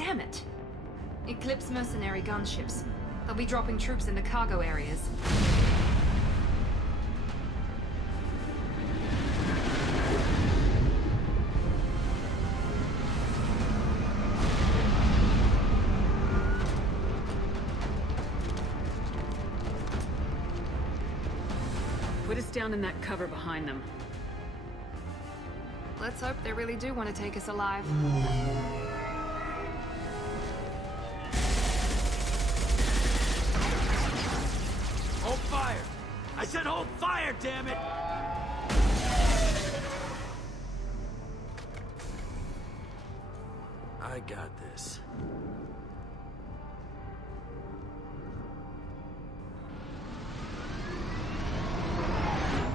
Damn it! Eclipse mercenary gunships. They'll be dropping troops in the cargo areas. Put us down in that cover behind them. Let's hope they really do want to take us alive. Hold fire! I said hold fire, damn it! I got this.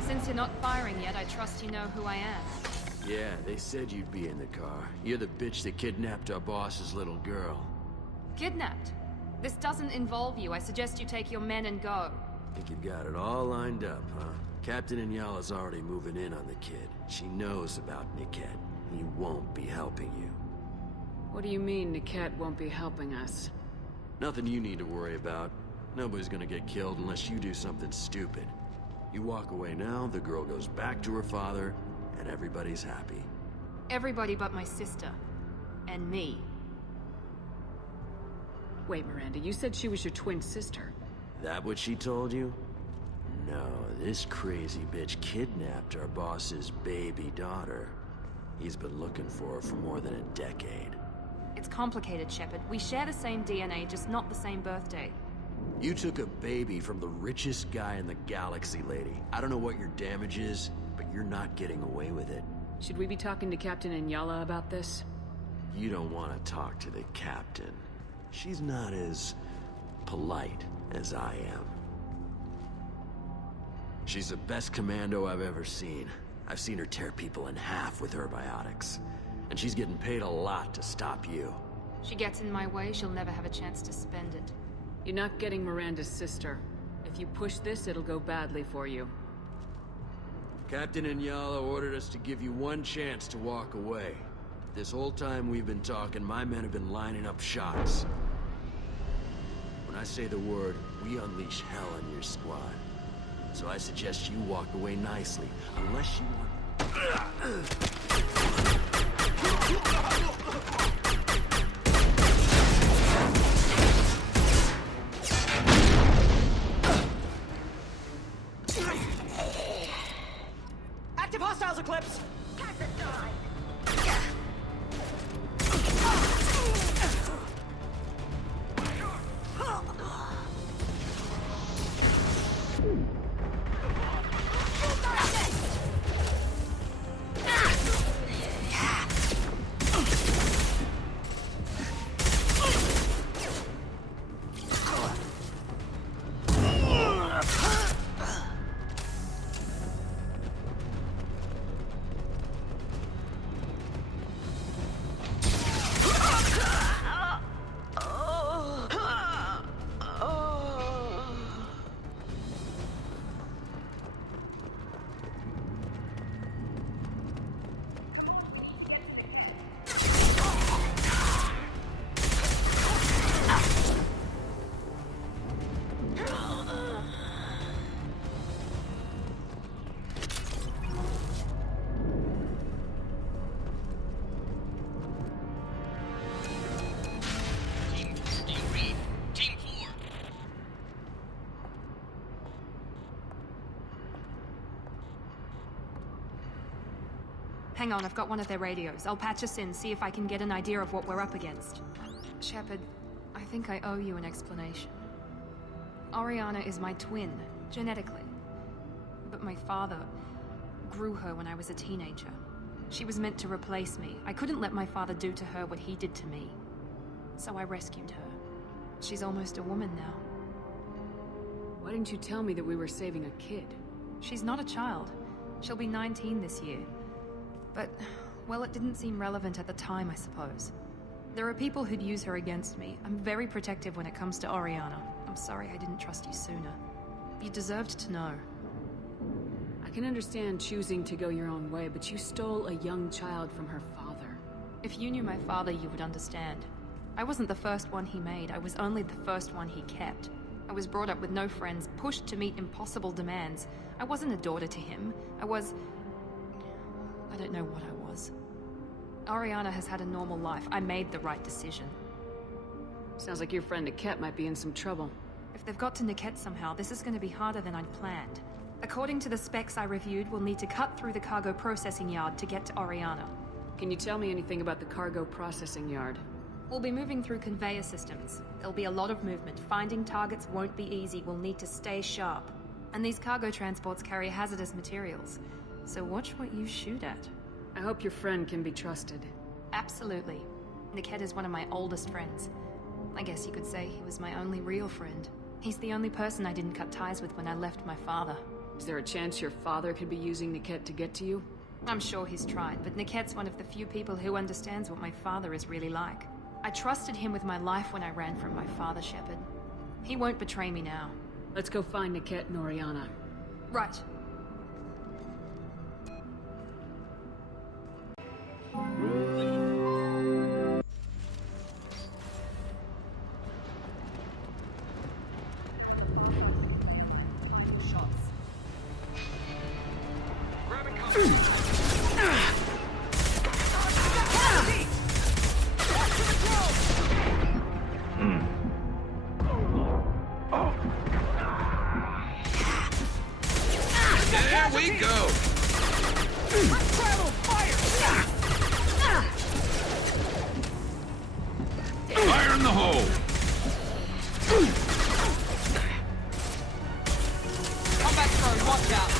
Since you're not firing yet, I trust you know who I am. Yeah, they said you'd be in the car. You're the bitch that kidnapped our boss's little girl. Kidnapped? This doesn't involve you. I suggest you take your men and go. Think you've got it all lined up, huh? Captain Inyala's already moving in on the kid. She knows about Niket. He won't be helping you. What do you mean Niket won't be helping us? Nothing you need to worry about. Nobody's gonna get killed unless you do something stupid. You walk away now, the girl goes back to her father, and everybody's happy. Everybody but my sister. And me. Wait, Miranda, you said she was your twin sister. That what she told you? No, this crazy bitch kidnapped our boss's baby daughter. He's been looking for her for more than a decade. It's complicated, Shepard. We share the same DNA, just not the same birthday. You took a baby from the richest guy in the galaxy, lady. I don't know what your damage is, but you're not getting away with it. Should we be talking to Captain Inyala about this? You don't want to talk to the captain. She's not as polite as I am. She's the best commando I've ever seen. I've seen her tear people in half with her biotics. And she's getting paid a lot to stop you. She gets in my way, she'll never have a chance to spend it. You're not getting Miranda's sister. If you push this, it'll go badly for you. Captain Inyala ordered us to give you one chance to walk away. This whole time we've been talking, my men have been lining up shots. When I say the word, we unleash hell on your squad. So I suggest you walk away nicely, unless you want... Active hostiles, Eclipse! Hang on, I've got one of their radios. I'll patch us in, see if I can get an idea of what we're up against. Shepard, I think I owe you an explanation. Oriana is my twin, genetically. But my father grew her when I was a teenager. She was meant to replace me. I couldn't let my father do to her what he did to me. So I rescued her. She's almost a woman now. Why didn't you tell me that we were saving a kid? She's not a child. She'll be 19 this year. But, well, it didn't seem relevant at the time, I suppose. There are people who'd use her against me. I'm very protective when it comes to Oriana. I'm sorry I didn't trust you sooner. You deserved to know. I can understand choosing to go your own way, but you stole a young child from her father. If you knew my father, you would understand. I wasn't the first one he made, I was only the first one he kept. I was brought up with no friends, pushed to meet impossible demands. I wasn't a daughter to him. I don't know what I was. Ariana has had a normal life. I made the right decision. Sounds like your friend Niket might be in some trouble. If they've got to Niket somehow, this is going to be harder than I'd planned. According to the specs I reviewed, we'll need to cut through the cargo processing yard to get to Ariana. Can you tell me anything about the cargo processing yard? We'll be moving through conveyor systems. There'll be a lot of movement. Finding targets won't be easy. We'll need to stay sharp. And these cargo transports carry hazardous materials. So watch what you shoot at. I hope your friend can be trusted. Absolutely. Niket is one of my oldest friends. I guess you could say he was my only real friend. He's the only person I didn't cut ties with when I left my father. Is there a chance your father could be using Niket to get to you? I'm sure he's tried, but Niket's one of the few people who understands what my father is really like. I trusted him with my life when I ran from my father, Shepard. He won't betray me now. Let's go find Niket and Oriana. Right. There we go! Fire in the hole! Combat drone, watch out!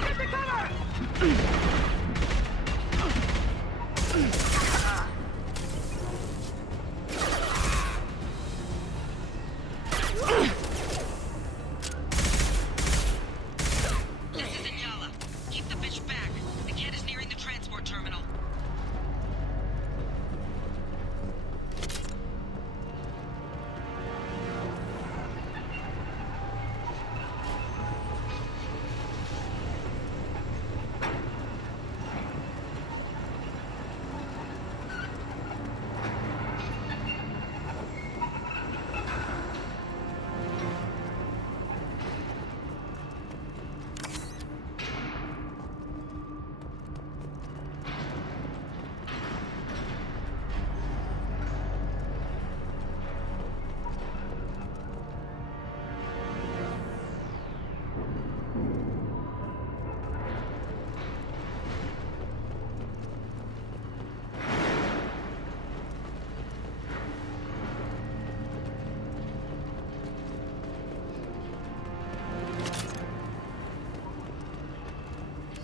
Get the cover!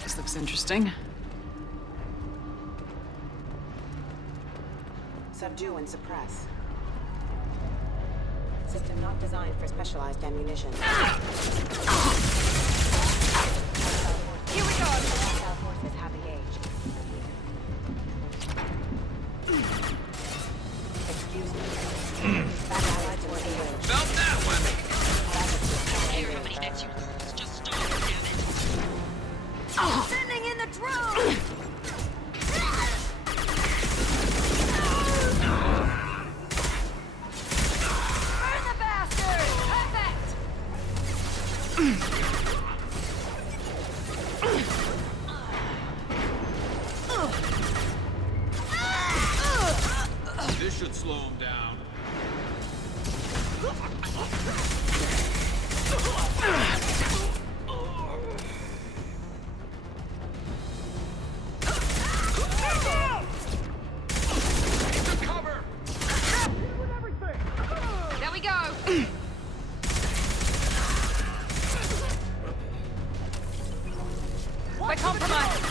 This looks interesting. Subdue and suppress. System not designed for specialized ammunition. Here we go! Hostile forces have engaged. Excuse me. Back allied to engage. Felt that one! Sending in the drone! Burn the bastard! Perfect! This should slow him down. There we go! We're compromised!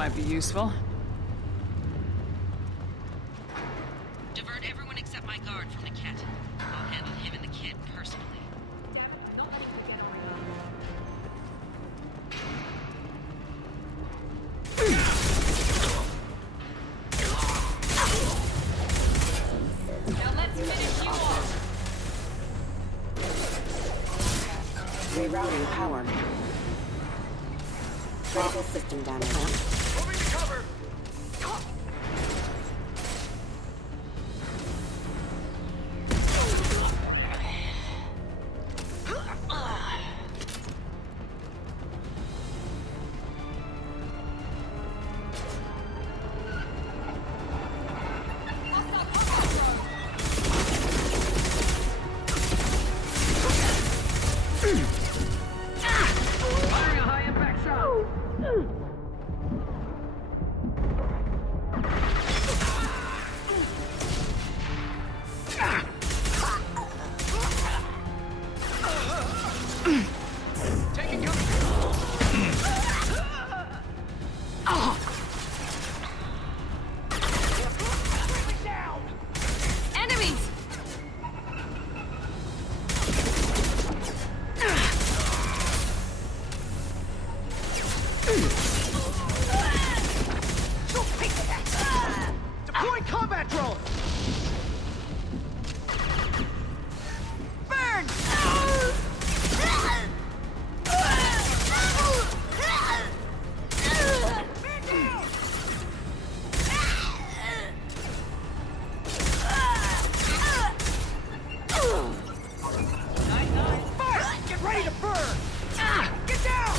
might be useful. Divert everyone except my guard from the Ket. I'll handle him and the kid personally. Now let's finish you off. Rerouting power. Critical system damage. Moving to cover! Firing a high-impact shot! Taking cover! Down! Enemies! Deploying combat drone! Burn! Fire! Get ready to burn! Get down!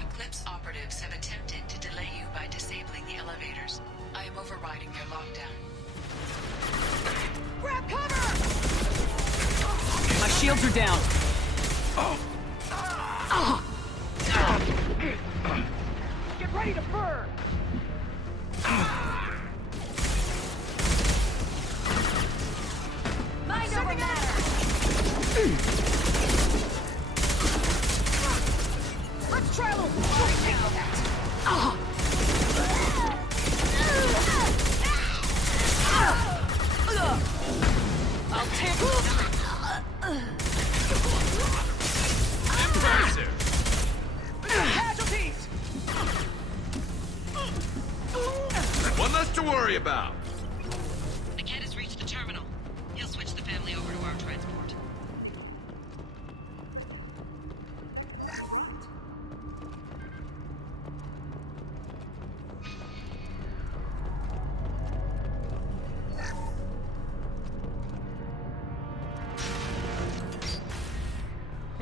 Eclipse operatives have attempted to delay you by disabling the elevators. I am overriding their lockdown. Grab cover! My shields are down. Get ready to burn! Mind over matter! Let's try a little I'll take casualties! One less to worry about. The Ket has reached the terminal. He'll switch the family over to our transport.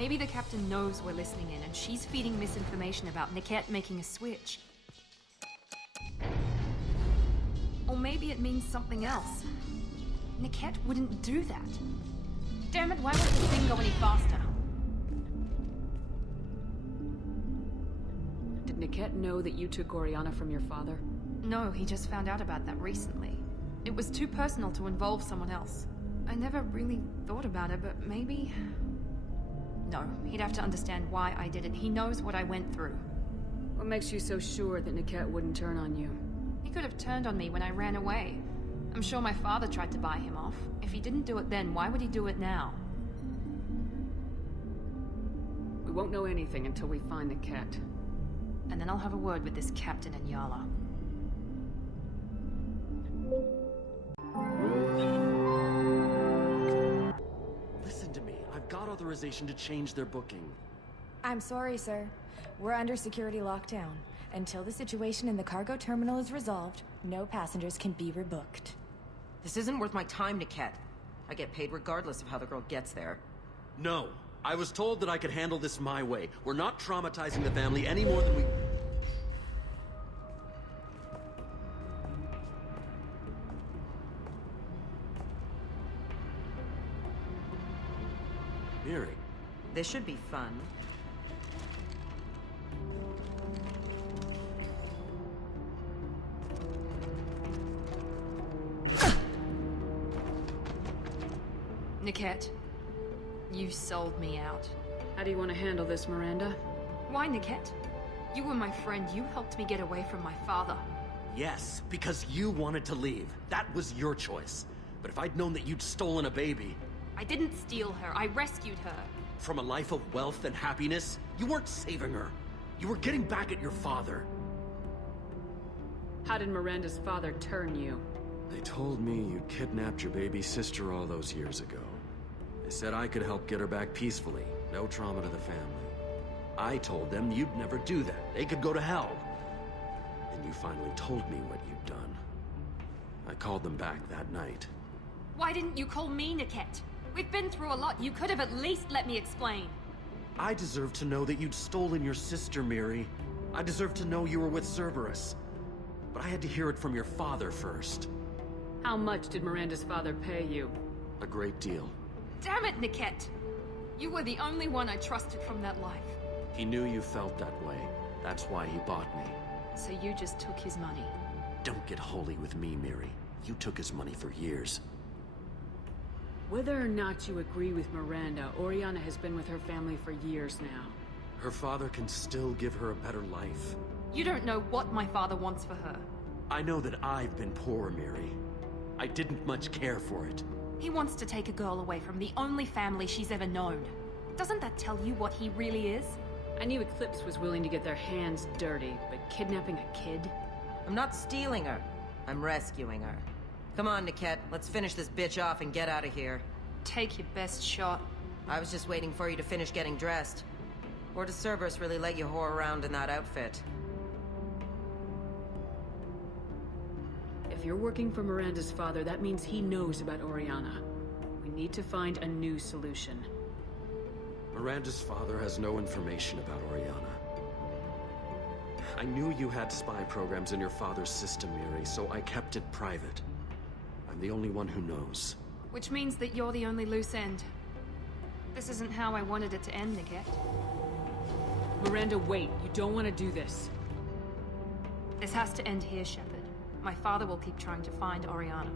Maybe the captain knows we're listening in, and she's feeding misinformation about Niket making a switch. Or maybe it means something else. Niket wouldn't do that. Damn it, why won't the thing go any faster? Did Niket know that you took Oriana from your father? No, he just found out about that recently. It was too personal to involve someone else. I never really thought about it, but maybe... No, he'd have to understand why I did it. He knows what I went through. What makes you so sure that Niket wouldn't turn on you? He could have turned on me when I ran away. I'm sure my father tried to buy him off. If he didn't do it then, why would he do it now? We won't know anything until we find Niket. And then I'll have a word with this captain in Yala. Listen to me. I've got authorization to change their booking. I'm sorry, sir. We're under security lockdown. Until the situation in the cargo terminal is resolved, no passengers can be rebooked. This isn't worth my time, Niket. I get paid regardless of how the girl gets there. No. I was told that I could handle this my way. We're not traumatizing the family any more than we... Miri. This should be fun. Niket, you sold me out. How do you want to handle this, Miranda? Why, Niket? You were my friend. You helped me get away from my father. Yes, because you wanted to leave. That was your choice. But if I'd known that you'd stolen a baby... I didn't steal her. I rescued her. From a life of wealth and happiness, you weren't saving her. You were getting back at your father. How did Miranda's father turn you? They told me you'd kidnapped your baby sister all those years ago. They said I could help get her back peacefully. No trauma to the family. I told them you'd never do that. They could go to hell. And you finally told me what you'd done. I called them back that night. Why didn't you call me, Niket? We've been through a lot. You could have at least let me explain. I deserve to know that you'd stolen your sister, Miri. I deserve to know you were with Cerberus. But I had to hear it from your father first. How much did Miranda's father pay you? A great deal. Damn it, Niket! You were the only one I trusted from that life. He knew you felt that way. That's why he bought me. So you just took his money. Don't get holy with me, Miri. You took his money for years. Whether or not you agree with Miranda, Oriana has been with her family for years now. Her father can still give her a better life. You don't know what my father wants for her. I know that I've been poor, Miri. I didn't much care for it. He wants to take a girl away from the only family she's ever known. Doesn't that tell you what he really is? I knew Eclipse was willing to get their hands dirty, but kidnapping a kid? I'm not stealing her. I'm rescuing her. Come on, Niket. Let's finish this bitch off and get out of here. Take your best shot. I was just waiting for you to finish getting dressed. Or does Cerberus really let you whore around in that outfit? If you're working for Miranda's father, that means he knows about Oriana. We need to find a new solution. Miranda's father has no information about Oriana. I knew you had spy programs in your father's system, Miri, so I kept it private. I'm the only one who knows. Which means that you're the only loose end. This isn't how I wanted it to end, Niket. Miranda, wait. You don't want to do this. This has to end here, Shepard. My father will keep trying to find Oriana.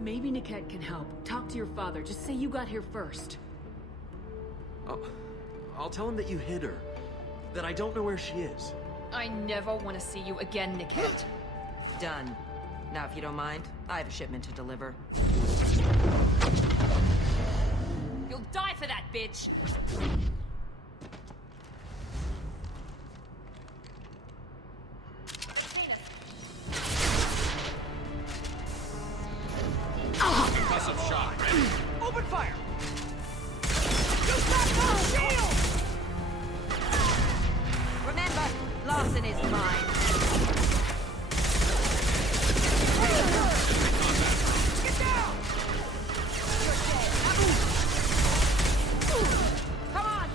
Maybe Niket can help. Talk to your father. Just say you got here first. I'll tell him that you hid her. That I don't know where she is. I never want to see you again, Niket. Done. Now, if you don't mind, I have a shipment to deliver. You'll die for that, bitch! Awesome shot. Open fire! Use that shield! Remember, Lawson is mine. Get down! Come on,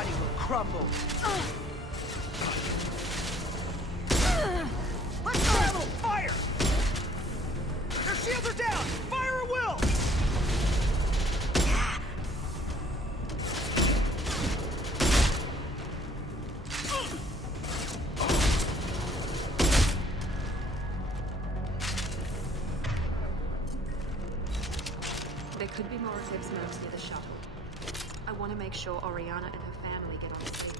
body will crumble. Let's travel! Fire! Their shields are down! Fire at will! There could be more of Hib's moves near the shuttle. I want to make sure Oriana and her family get on safely.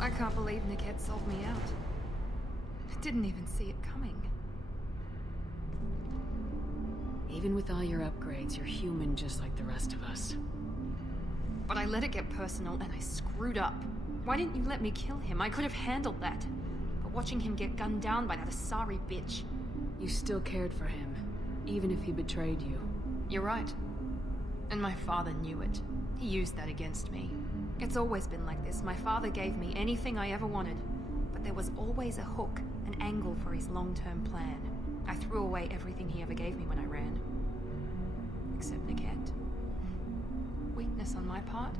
I can't believe Niket sold me out. I didn't even see it coming. Even with all your upgrades, you're human just like the rest of us. But I let it get personal and I screwed up. Why didn't you let me kill him? I could have handled that. But watching him get gunned down by that Asari bitch... You still cared for him, even if he betrayed you. You're right. And my father knew it. He used that against me. It's always been like this. My father gave me anything I ever wanted. But there was always a hook, an angle for his long-term plan. I threw away everything he ever gave me when I ran. Except Niket. Weakness on my part?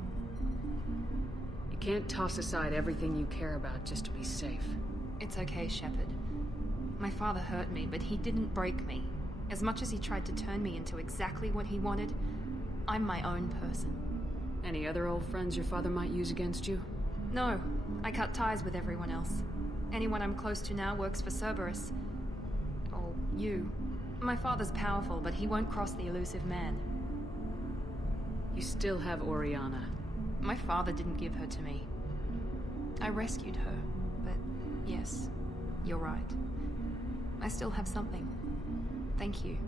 You can't toss aside everything you care about just to be safe. It's okay, Shepard. My father hurt me, but he didn't break me. As much as he tried to turn me into exactly what he wanted, I'm my own person. Any other old friends your father might use against you? No, I cut ties with everyone else. Anyone I'm close to now works for Cerberus. Or you. My father's powerful, but he won't cross the elusive man. You still have Oriana. My father didn't give her to me. I rescued her, but yes, you're right. I still have something. Thank you.